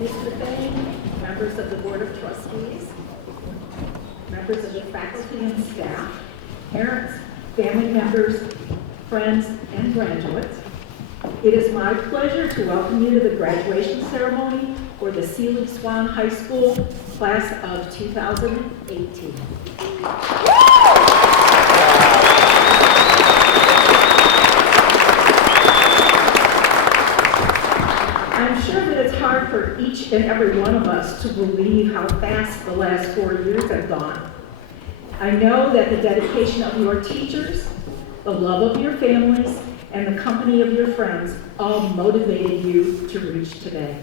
Mr. Bain, members of the Board of Trustees, members of the faculty and staff, parents, family members, friends, and graduates. It is my pleasure to welcome you to the graduation ceremony for the Seeley Swan High School class of 2018. I'm sure that it's hard for each and every one of us to believe how fast the last 4 years have gone. I know that the dedication of your teachers, the love of your families, and the company of your friends all motivated you to reach today.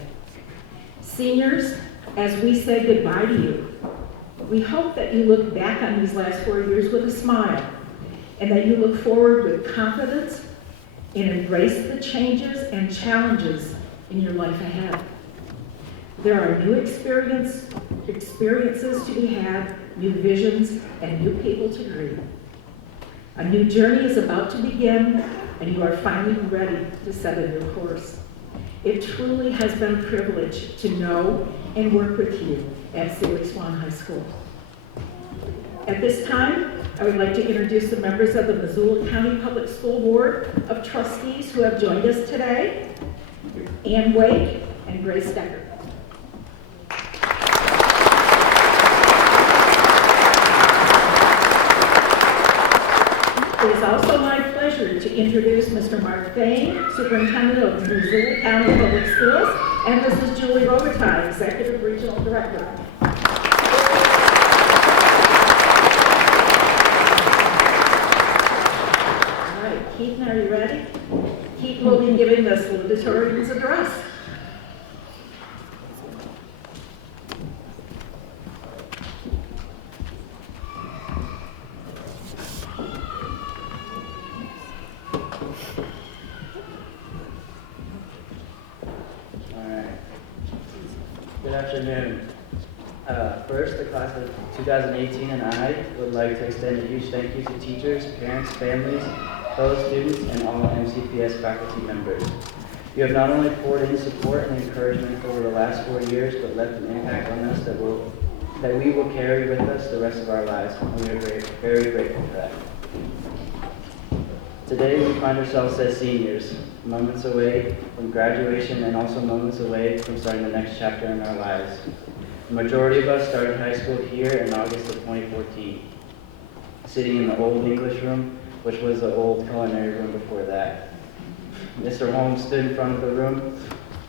Seniors, as we say goodbye to you, we hope that you look back on these last 4 years with a smile, and that you look forward with confidence and embrace the changes and challenges in your life ahead. There are new experiences to be had, new visions, and new people to greet. A new journey is about to begin, and you are finally ready to set a new course. It truly has been a privilege to know and work with you at Seeley Swan High School. At this time, I would like to introduce the members of the Missoula County Public School Board of Trustees who have joined us today, Ann Wake and Grace Decker. It is also my pleasure to introduce Mr. Mark Bain, Superintendent of Missoula County Public Schools, and Mrs. Julie Robitaille, Executive Regional Director. All right, Keaton, are you ready? Keaton will be giving the salutatorian's address. Good afternoon. First, the class of 2018 and I would like to extend a huge thank you to teachers, parents, families, fellow students, and all MCPS faculty members. You have not only poured in support and encouragement over the last 4 years, but left an impact on us that we will carry with us the rest of our lives, and we are very grateful for that. Today, we find ourselves as seniors, moments away from graduation and also moments away from starting the next chapter in our lives. The majority of us started high school here in August of 2014, sitting in the old English room, which was the old culinary room before that. Mr. Holmes stood in front of the room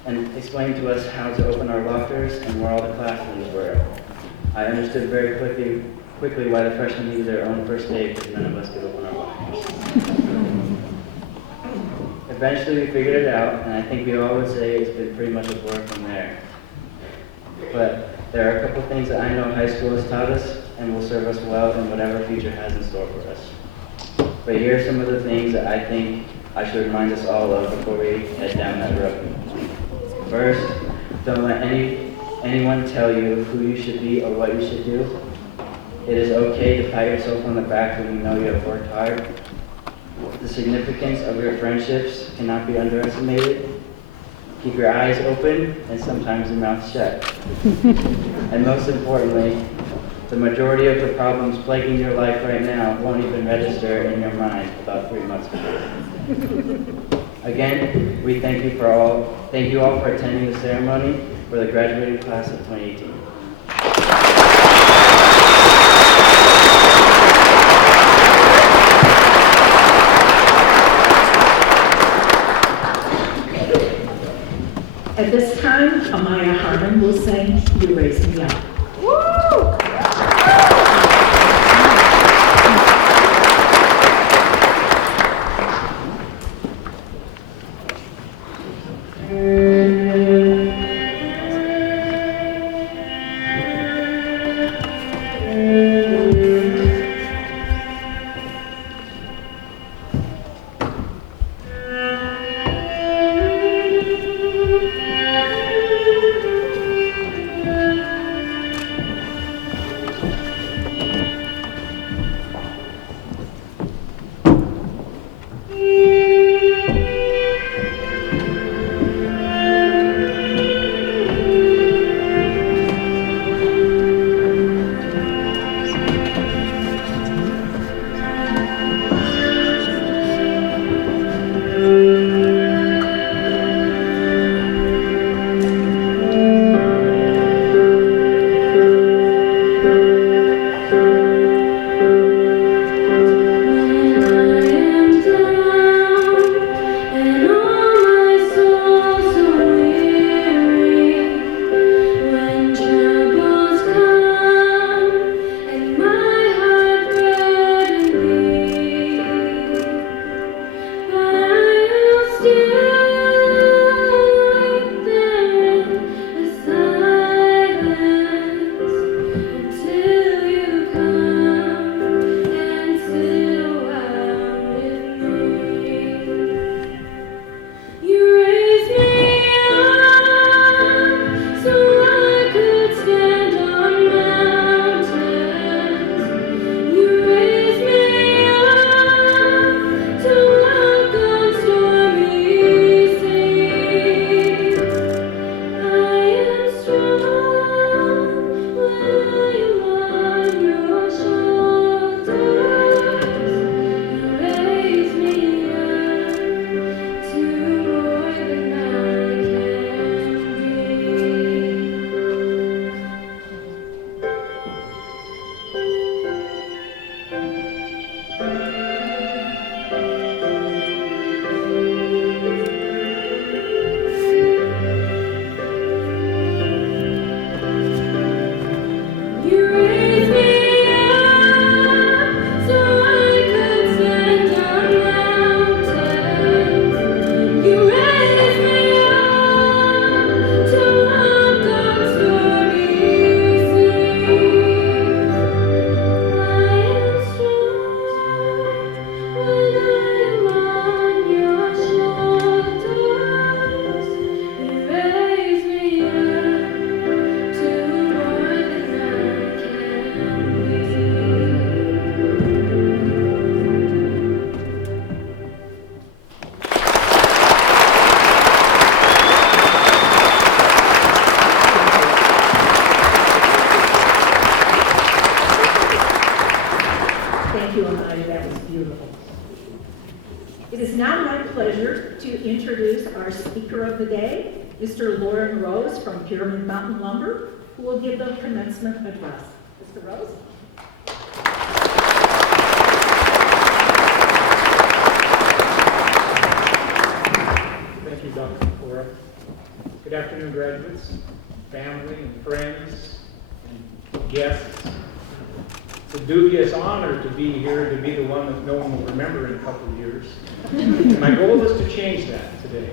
and explained to us how to open our lockers and where all the classrooms were. I understood very quickly why the freshmen needed their own first aid, because none of us could open our lockers. Eventually we figured it out, and I think we all would say it's been pretty much a blur from there. But there are a couple things that I know high school has taught us and will serve us well in whatever future has in store for us. But here are some of the things that I think I should remind us all of before we head down that road. First, don't let anyone tell you who you should be or what you should do. It is okay to pat yourself on the back when you know you have worked hard. The significance of your friendships cannot be underestimated. Keep your eyes open and sometimes your mouth shut. And most importantly, the majority of the problems plaguing your life right now won't even register in your mind about 3 months from now. Again, we thank you all for attending the ceremony for the graduating class of 2018. At this time, Amaya Harmon will sing You Raise Me Up. Woo! the day, Mr. Lauren Rose from Pyramid Mountain Lumber, who will give the commencement address. Mr. Rose? Thank you, Dr. Cora. Good afternoon, graduates, family, and friends, and guests. It's a dubious honor to be here, to be the one that no one will remember in a couple of years. And my goal is to change that today.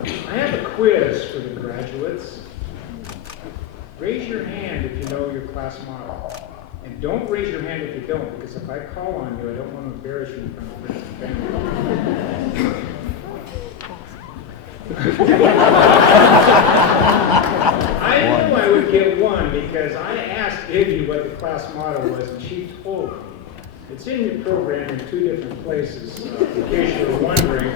I have a quiz for the graduates. Raise your hand if you know your class motto. And don't raise your hand if you don't, because if I call on you, I don't want to embarrass you in front of friends and family. I knew I would get one because I asked Iggy what the class motto was, and she told me. It's in your program in two different places, in case you were wondering.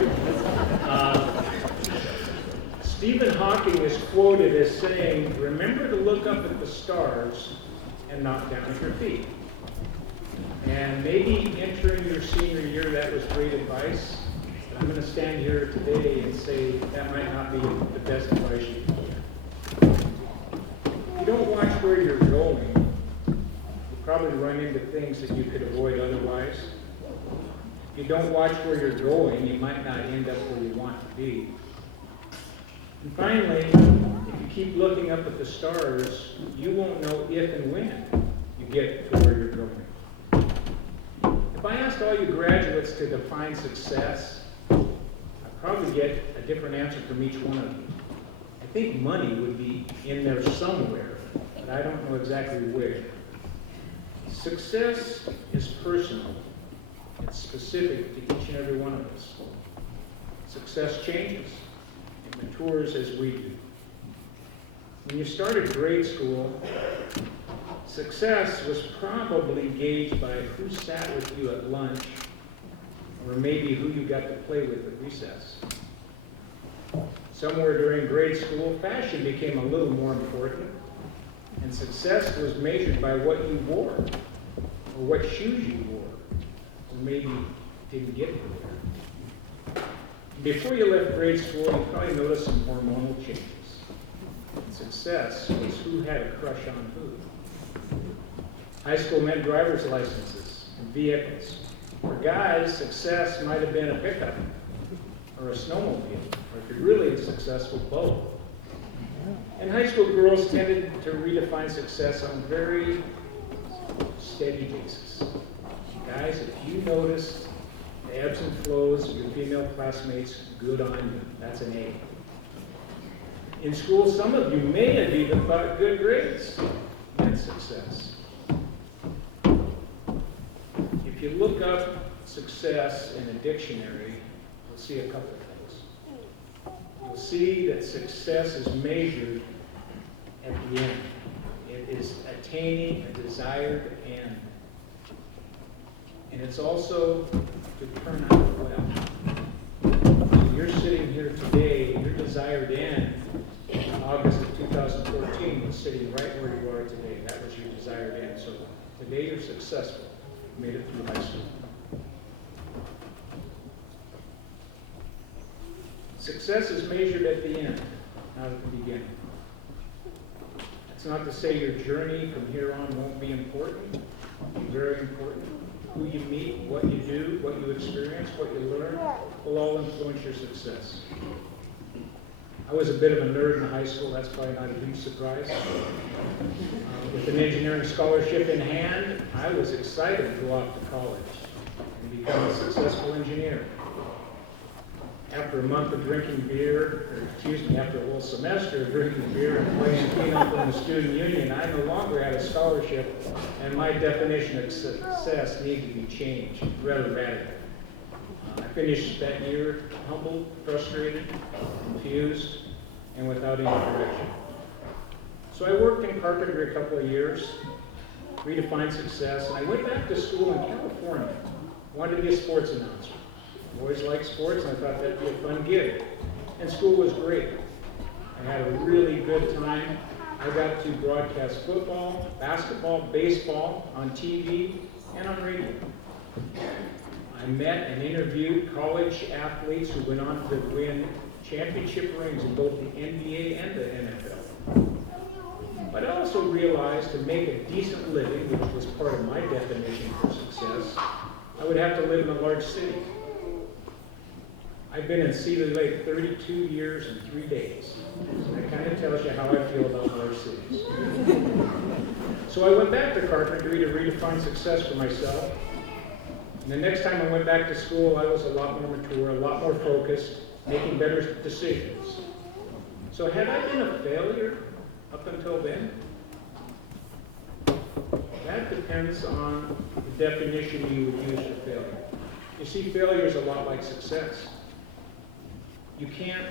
Stephen Hawking is quoted as saying, "Remember to look up at the stars and not down at your feet." And maybe entering your senior year, that was great advice. I'm going to stand here today and say that might not be the best advice you can get. If you don't watch where you're going, you'll probably run into things that you could avoid otherwise. If you don't watch where you're going, you might not end up where you want to be. And finally, if you keep looking up at the stars, you won't know if and when you get to where you're going. If I asked all you graduates to define success, probably get a different answer from each one of you. I think money would be in there somewhere, but I don't know exactly where. Success is personal. It's specific to each and every one of us. Success changes. It matures as we do. When you started grade school, success was probably gauged by who sat with you at lunch, or maybe who you got to play with at recess. Somewhere during grade school, fashion became a little more important, and success was measured by what you wore, or what shoes you wore, or maybe didn't get to wear. Before you left grade school, you probably noticed some hormonal changes. Success was who had a crush on who. High school meant driver's licenses and vehicles. For guys, success might have been a pickup or a snowmobile, or if you're really successful, both. And high school girls tended to redefine success on a very steady basis. Guys, if you noticed the ebbs and flows of your female classmates, good on you. That's an A. In school, some of you may have even thought good grades meant success. If you look up success in a dictionary, you'll see a couple of things. You'll see that success is measured at the end. It is attaining a desired end. And it's also to turn out well. So you're sitting here today, your desired end in August of 2014 was sitting right where you are today. That was your desired end. So today you're successful. You made it through high school. Success is measured at the end, not at the beginning. That's not to say your journey from here on won't be important. It'll be very important. Who you meet, what you do, what you experience, what you learn, will all influence your success. I was a bit of a nerd in high school. That's probably not a huge surprise. With an engineering scholarship in hand, I was excited to go off to college and become a successful engineer. After a month of drinking beer, after a whole semester of drinking beer and playing cleanup in the student union, I no longer had a scholarship, and my definition of success needed to be changed rather radically. I finished that year humbled, frustrated, confused, and without any direction. So I worked in carpentry a couple of years, redefined success, and I went back to school in California. Wanted to be a sports announcer. I always liked sports, and I thought that'd be a fun gig. And school was great. I had a really good time. I got to broadcast football, basketball, baseball on TV, and on radio. I met and interviewed college athletes who went on to win championship rings in both the NBA and the NFL. But I also realized to make a decent living, which was part of my definition for success, I would have to live in a large city. I've been in Seeley Lake 32 years and 3 days. So that kind of tells you how I feel about large cities. So I went back to carpentry to redefine success for myself. And the next time I went back to school, I was a lot more mature, a lot more focused, making better decisions. So had I been a failure up until then? That depends on the definition you would use for failure. You see, failure is a lot like success. You can't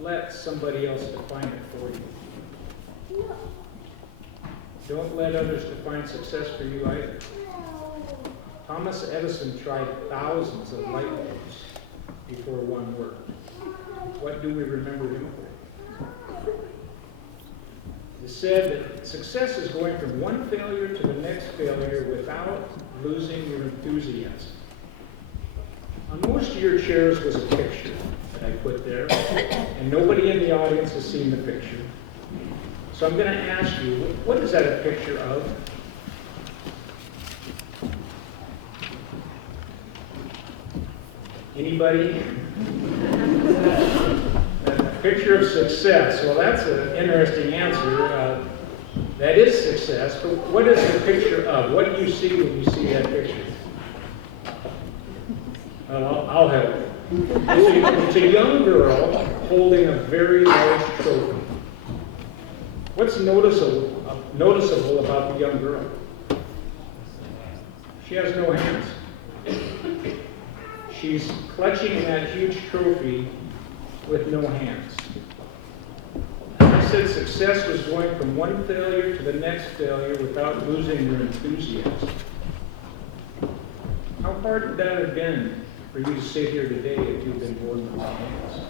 let somebody else define it for you. Don't let others define success for you either. Thomas Edison tried thousands of light bulbs before one worked. What do we remember him for? It said that success is going from one failure to the next failure without losing your enthusiasm. On most of your chairs was a picture that I put there, and nobody in the audience has seen the picture. So I'm going to ask you, what is that a picture of? Anybody? A picture of success. Well, that's an interesting answer. That is success, but what is the picture of? What do you see when you see that picture? I'll help you. It's a young girl holding a very large trophy. What's noticeable about the young girl? She has no hands. She's clutching that huge trophy with no hands. I said success was going from one failure to the next failure without losing your enthusiasm. How hard would that have been for you to sit here today if you'd been born with no hands?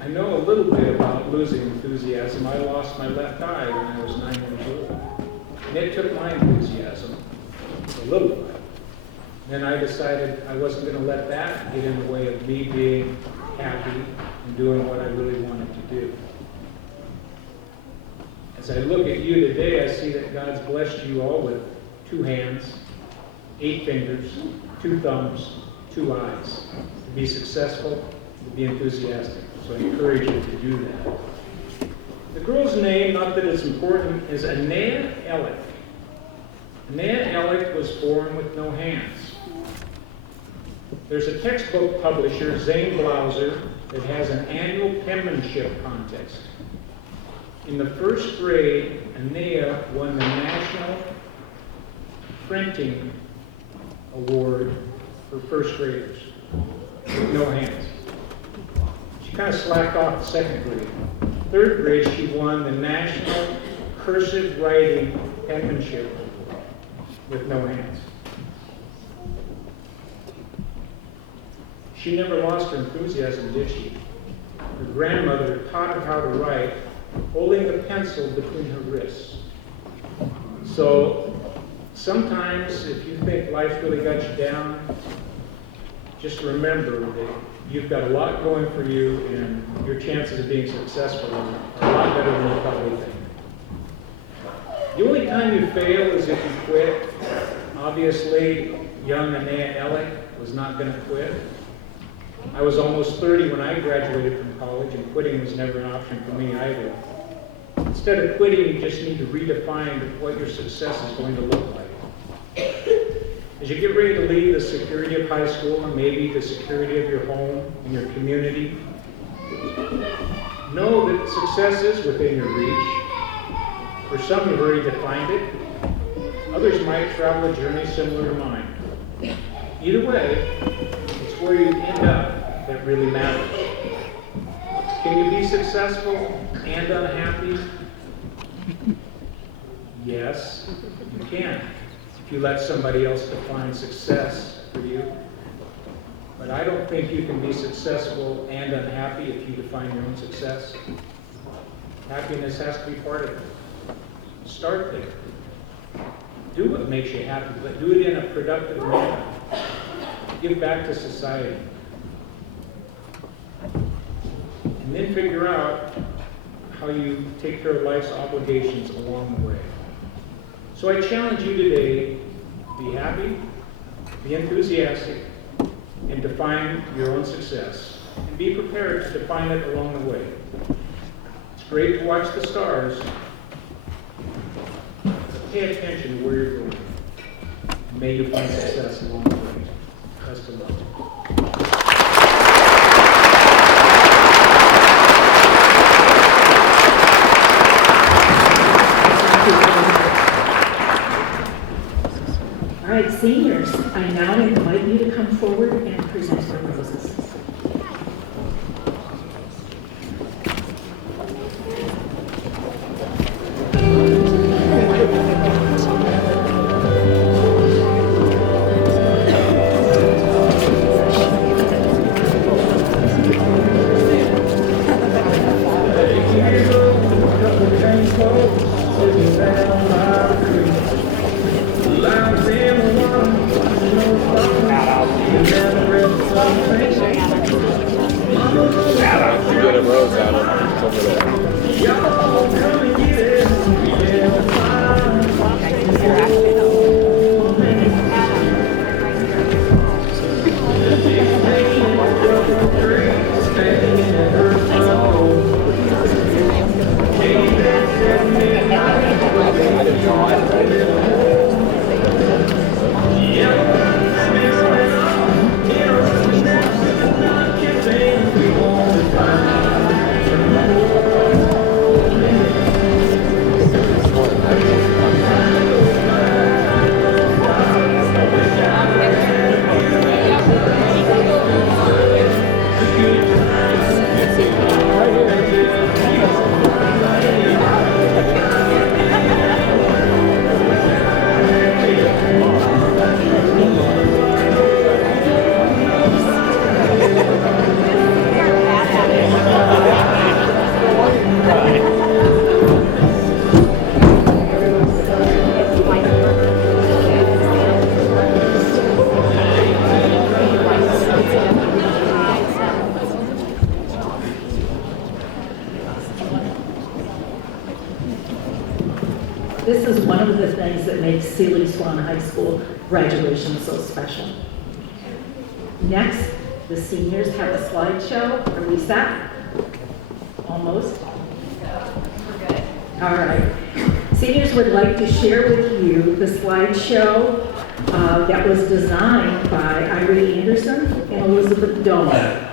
I know a little bit about losing enthusiasm. I lost my left eye when I was 9 years old. And it took my enthusiasm a little bit. Then I decided I wasn't going to let that get in the way of me being happy and doing what I really wanted to do. As I look at you today, I see that God's blessed you all with 2 hands, 8 fingers, 2 thumbs, 2 eyes. To be successful, to be enthusiastic. So I encourage you to do that. The girl's name, not that it's important, is Anea Ellick. Anea Ellick was born with no hands. There's a textbook publisher, Zane Blauser, that has an annual penmanship contest. In the 1st grade, Anea won the National Printing Award for 1st graders with no hands. She kind of slacked off the 2nd grade. 3rd grade, she won the National Cursive Writing Penmanship Award with no hands. She never lost her enthusiasm, did she? Her grandmother taught her how to write, holding the pencil between her wrists. So sometimes if you think life really got you down, just remember that you've got a lot going for you and your chances of being successful are a lot better than you probably think. The only time you fail is if you quit. Obviously, young Anea Ellick was not going to quit. I was almost 30 when I graduated from college, and quitting was never an option for me either. Instead of quitting, you just need to redefine what your success is going to look like. As you get ready to leave the security of high school and maybe the security of your home and your community, know that success is within your reach. For some, you've already defined it. Others might travel a journey similar to mine. Either way, it's where you end up that really matters. Can you be successful and unhappy? Yes, you can. If you let somebody else define success for you. But I don't think you can be successful and unhappy if you define your own success. Happiness has to be part of it. Start there. Do what makes you happy, but do it in a productive manner. give back to society. And then figure out how you take care of life's obligations along the way. So I challenge you today, be happy, be enthusiastic, and define your own success. And be prepared to define it along the way. It's great to watch the stars, but pay attention to where you're going. May you find success along the way. Best of luck. All right, seniors, I now invite you to come forward and present your roses. This is one of the things that makes Seeley Swan High School graduation so special. Next, the seniors have a slideshow. Are we set? Almost? We're good. All right. Seniors would like to share with you the slideshow that was designed by Irene Anderson and Elizabeth Dolan.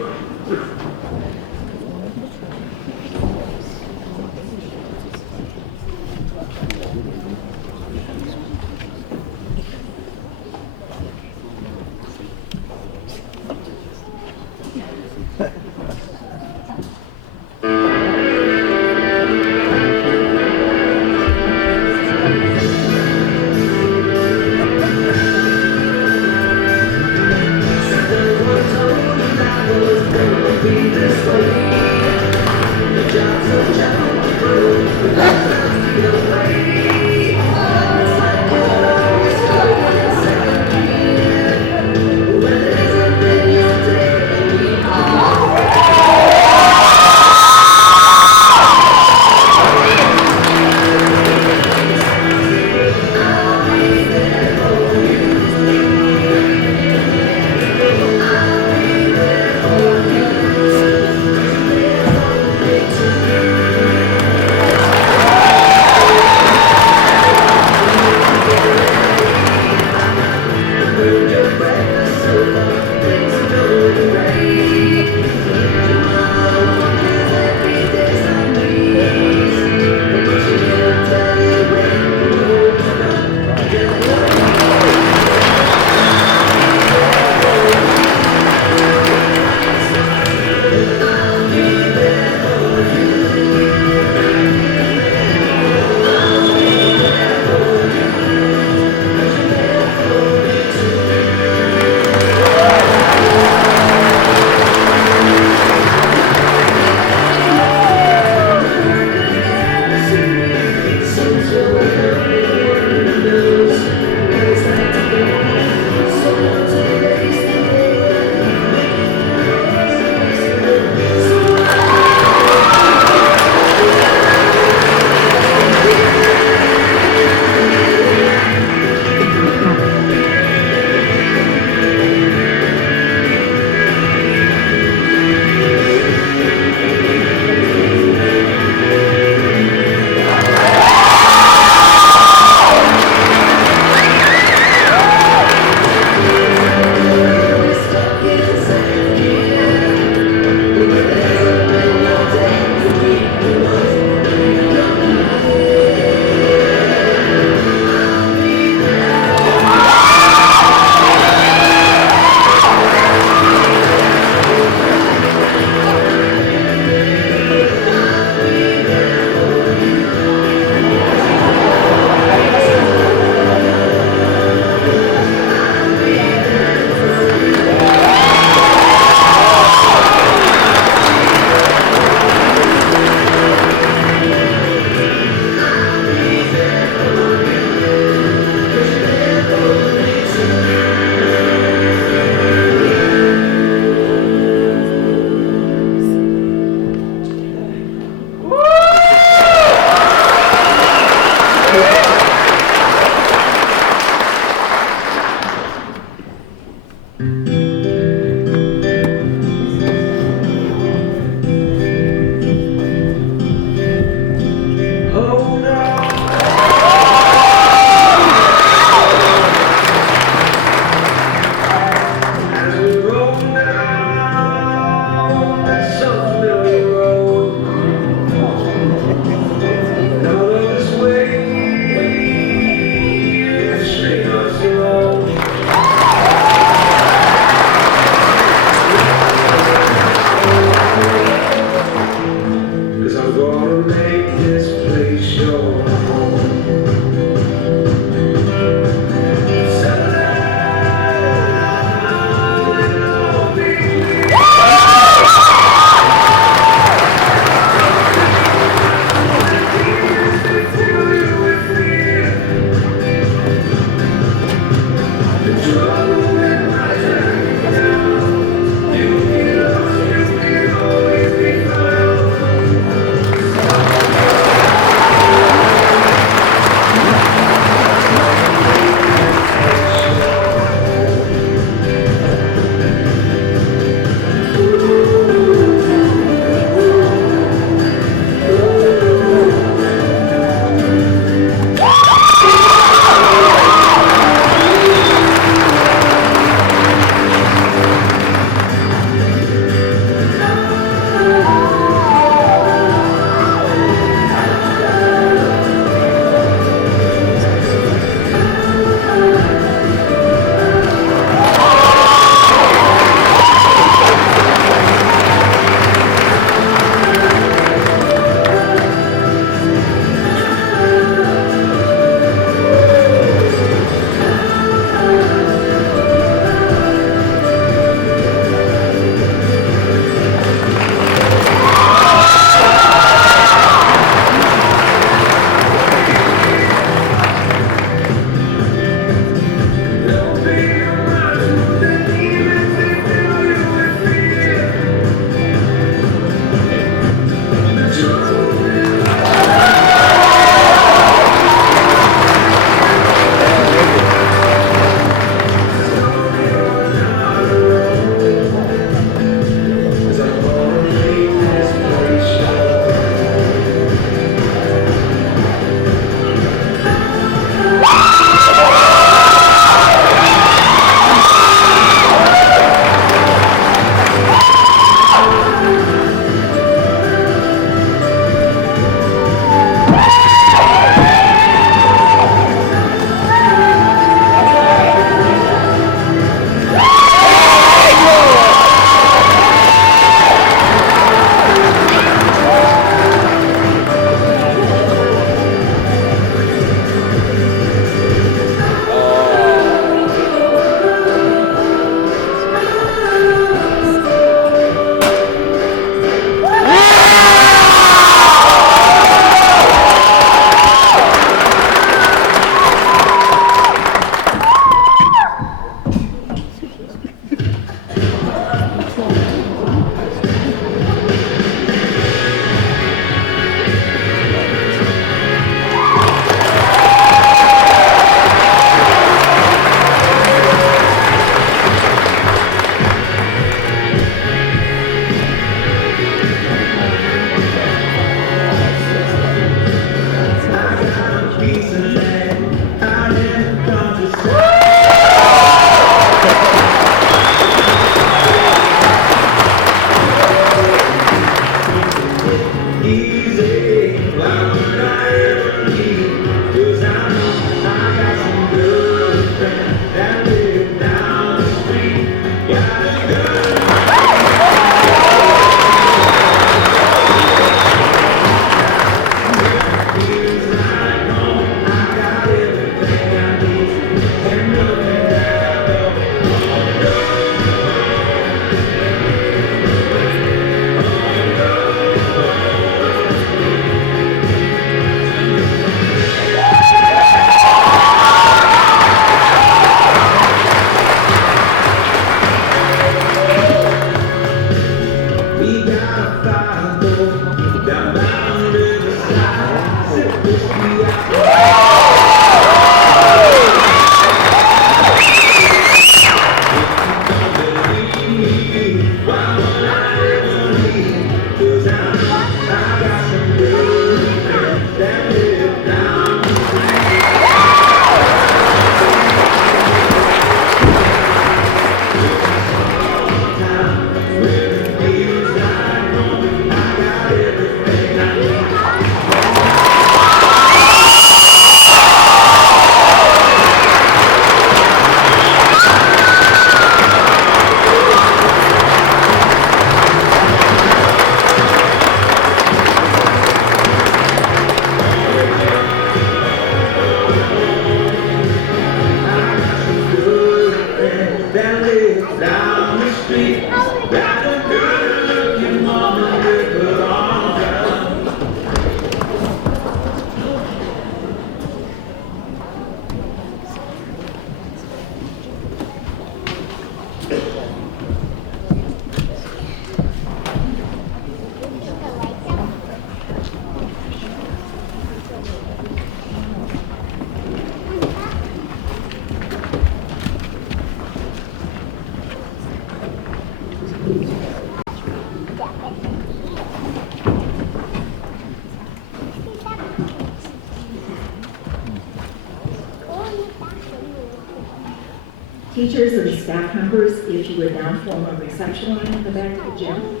Teachers and staff members, if you would now form a reception line in the back of the gym.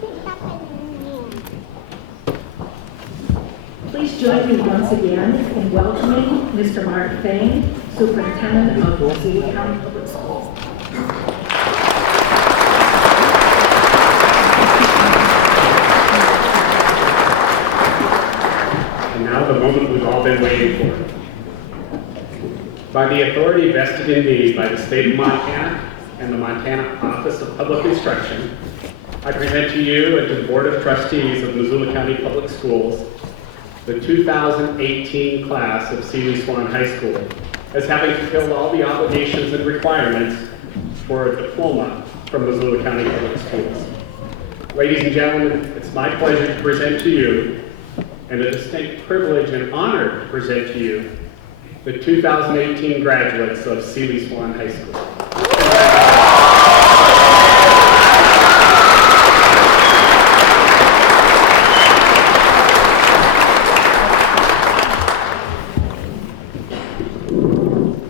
Please join me once again in welcoming Mr. Mark Fang, Superintendent of Seeley County Public Schools. And now the moment we've all been waiting for. By the authority vested in me by the state of Montana and the Montana Office of Public Instruction, I present to you and to the Board of Trustees of Missoula County Public Schools the 2018 class of Seeley Swan High School as having fulfilled all the obligations and requirements for a diploma from Missoula County Public Schools. Ladies and gentlemen, it's my pleasure to present to you, and a distinct privilege and honor to present to you, the 2018 graduates of Seeley Swan High School.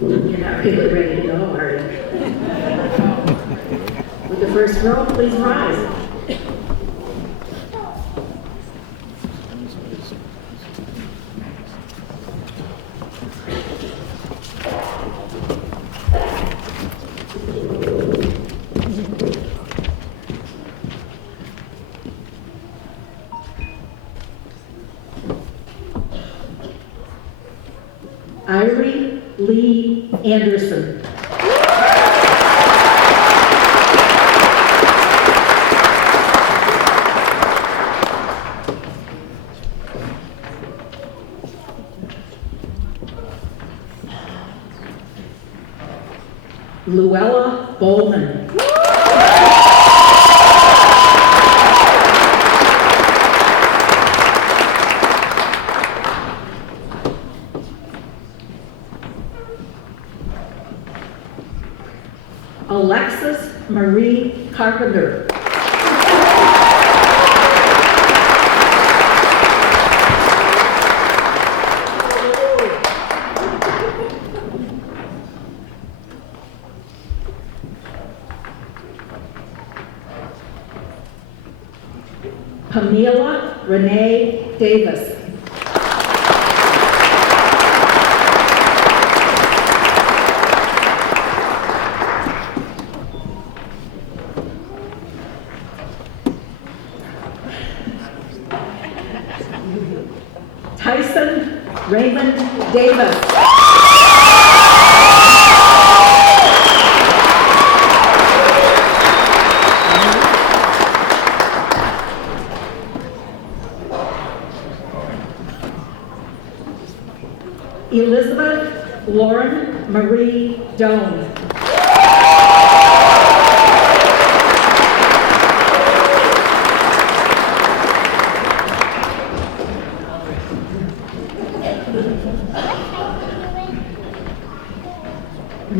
You're not really ready to go, are you? With the first row, please rise. Irie Lee Anderson. Luella Bowman. Alexis Marie Carpenter. Pamela Renee Davis. Tyson Raymond Davis. Elizabeth Lauren Marie Doan.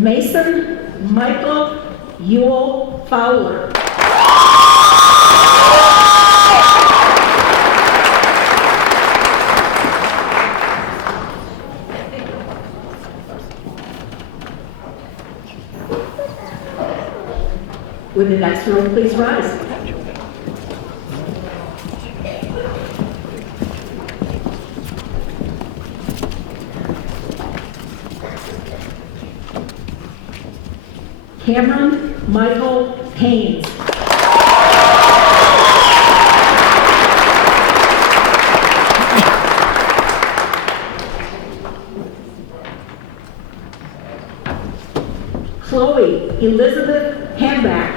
Mason Michael Ewell Fowler. Would the next row please rise? Cameron Michael Haynes. Chloe Elizabeth Hamback.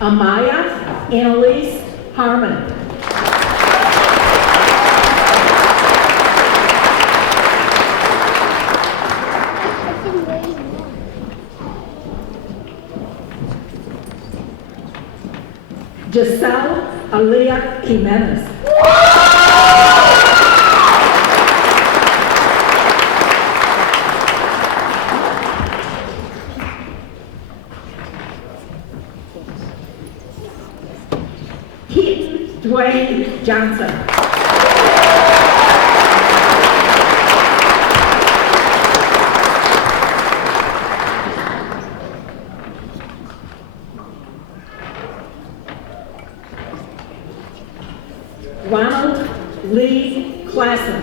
Amaya Annalise Harmon. Giselle Aaliyah Jimenez. Keaton Dwayne Johnson. Ronald Lee Klassen.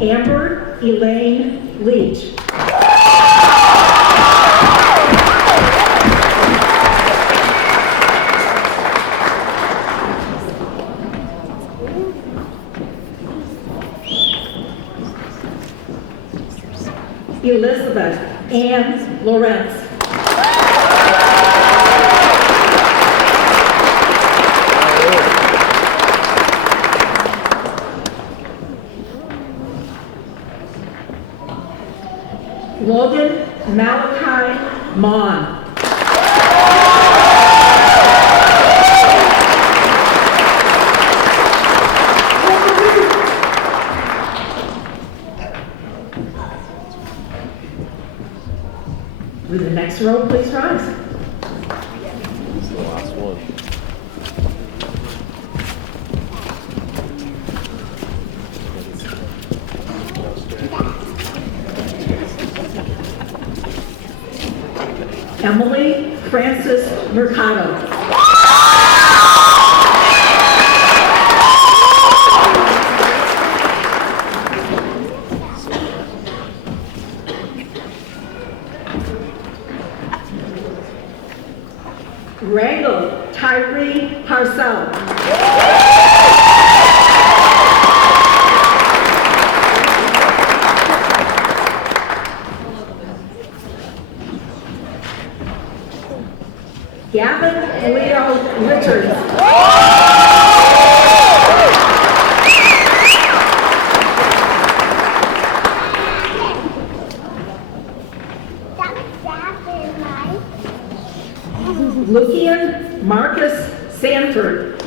Amber Elaine Leach. Elizabeth Ann Lawrence. Logan Malachi Mon. With the next row, please rise. It's the last one. Emily Francis Mercado. Randall Tyree Parcell. Gavin Leo Richards. Lucian Marcus Sanford.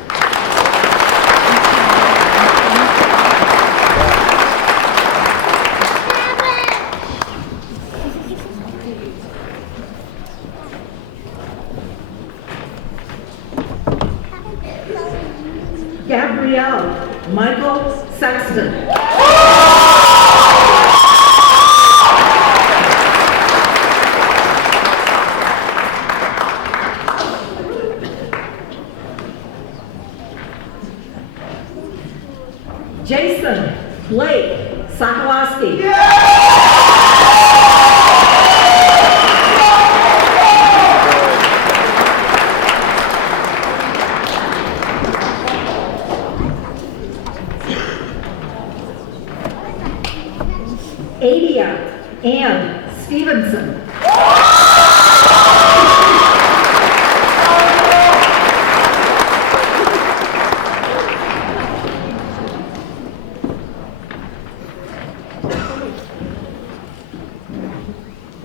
Gabrielle Michael Sexton. Jason Blake Sokolowski. Adia Ann Stevenson.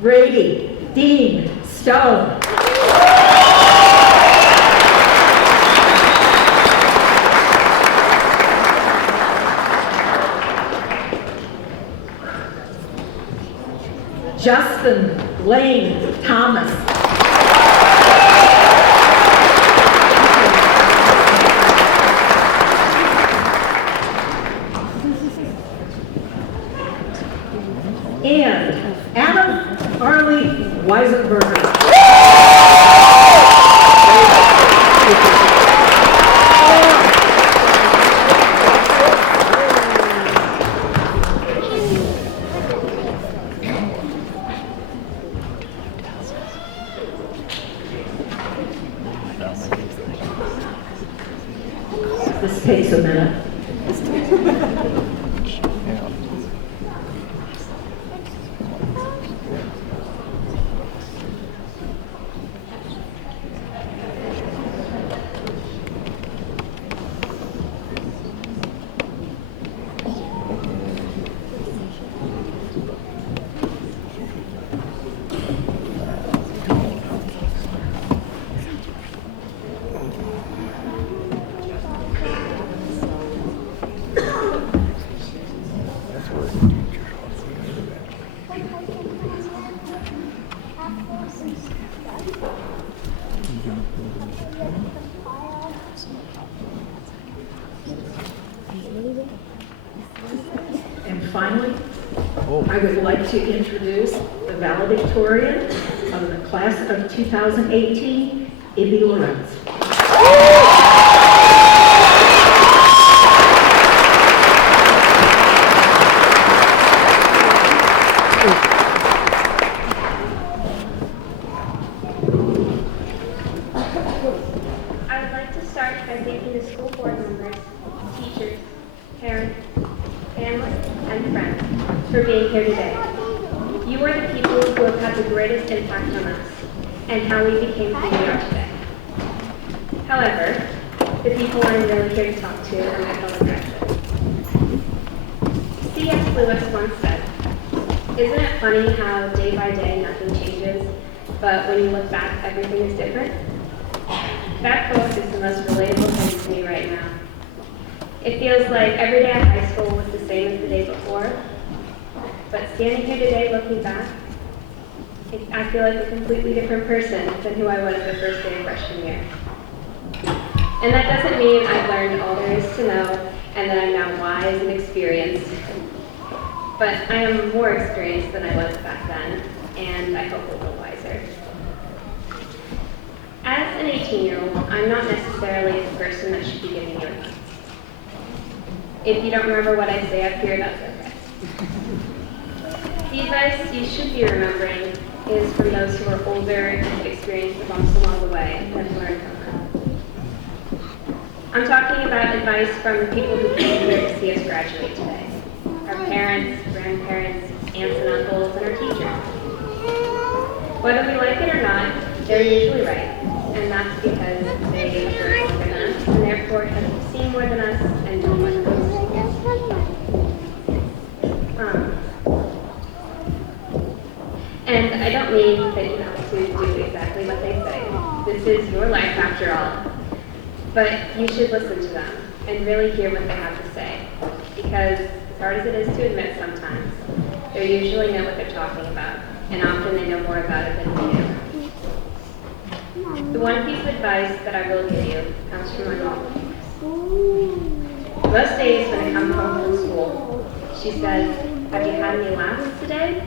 Brady Dean Stone. Justin Lane Thomas. And Adam Harley Weisenberger. This takes a minute. And finally, I would like to introduce the valedictorian of the class of 2018, Ibby Lorenz. I would like to start by thanking the school board members, teachers, parents, family, and friends for being here today. You are the people who have had the greatest impact on us and how we became who we are today. However, the people I'm really here to talk to are my fellow graduates. C.S. Lewis once said, "Isn't it funny how day by day nothing changes, but when you look back, everything is different?" That quote is the most relatable thing to me right now. It feels like every day at high school was the same as the day before, but standing here today looking back, I feel like a completely different person than who I was the first day of freshman year. And that doesn't mean I've learned all there is to know and that I'm now wise and experienced, but I am more experienced than I was back then, and I hope a little wiser. As an 18-year-old, I'm not necessarily the person that should be giving you advice. If you don't remember what I say up here, that's okay. The advice you should be remembering is from those who are older and have experienced the bumps along the way and have learned from them. I'm talking about advice from the people who came here to see us graduate today. Our parents, grandparents, aunts and uncles, and our teachers. Whether we like it or not, they're usually right. And that's because they have worked longer than us, and therefore have seen more than us and know more than us. And I don't mean that you have to do exactly what they say. This is your life after all. But you should listen to them and really hear what they have to say. Because as hard as it is to admit sometimes, they usually know what they're talking about, and often they know more about it than we do. The one piece of advice that I will give you comes from my mom. Most days when I come home from school, she says, "Have you had any laughs today?"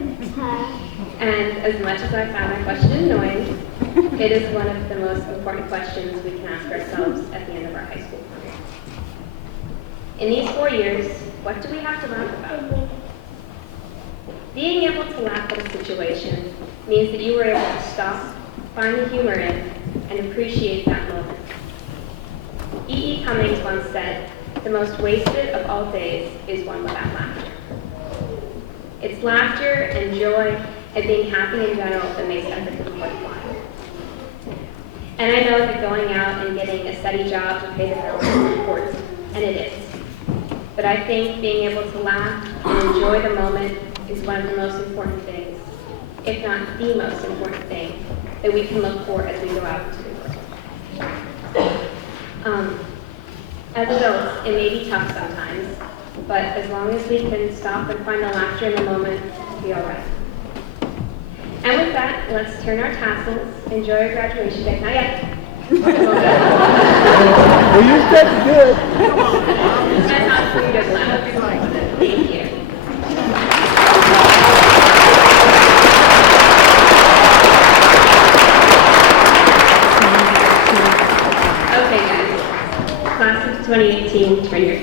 And as much as I found that question annoying, it is one of the most important questions we can ask ourselves at the end of our high school career. In these 4 years, what do we have to laugh about? Being able to laugh at a situation means that you were able to stop, find the humor in, and appreciate that moment. E.E. Cummings once said, "The most wasted of all days is one without laughter." It's laughter and joy and being happy in general that makes everything worthwhile. And I know that going out and getting a steady job to pay the bills is important, and it is. But I think being able to laugh and enjoy the moment is one of the most important things if not the most important thing that we can look for as we go out into the world. As adults, it may be tough sometimes, but as long as we can stop and find the laughter in the moment, we'll be all right. And with that, let's turn our tassels, enjoy our graduation day. Not yet. Well, you said good. And not for you to laugh. Thank you. Okay, guys. Class of 2018, turn your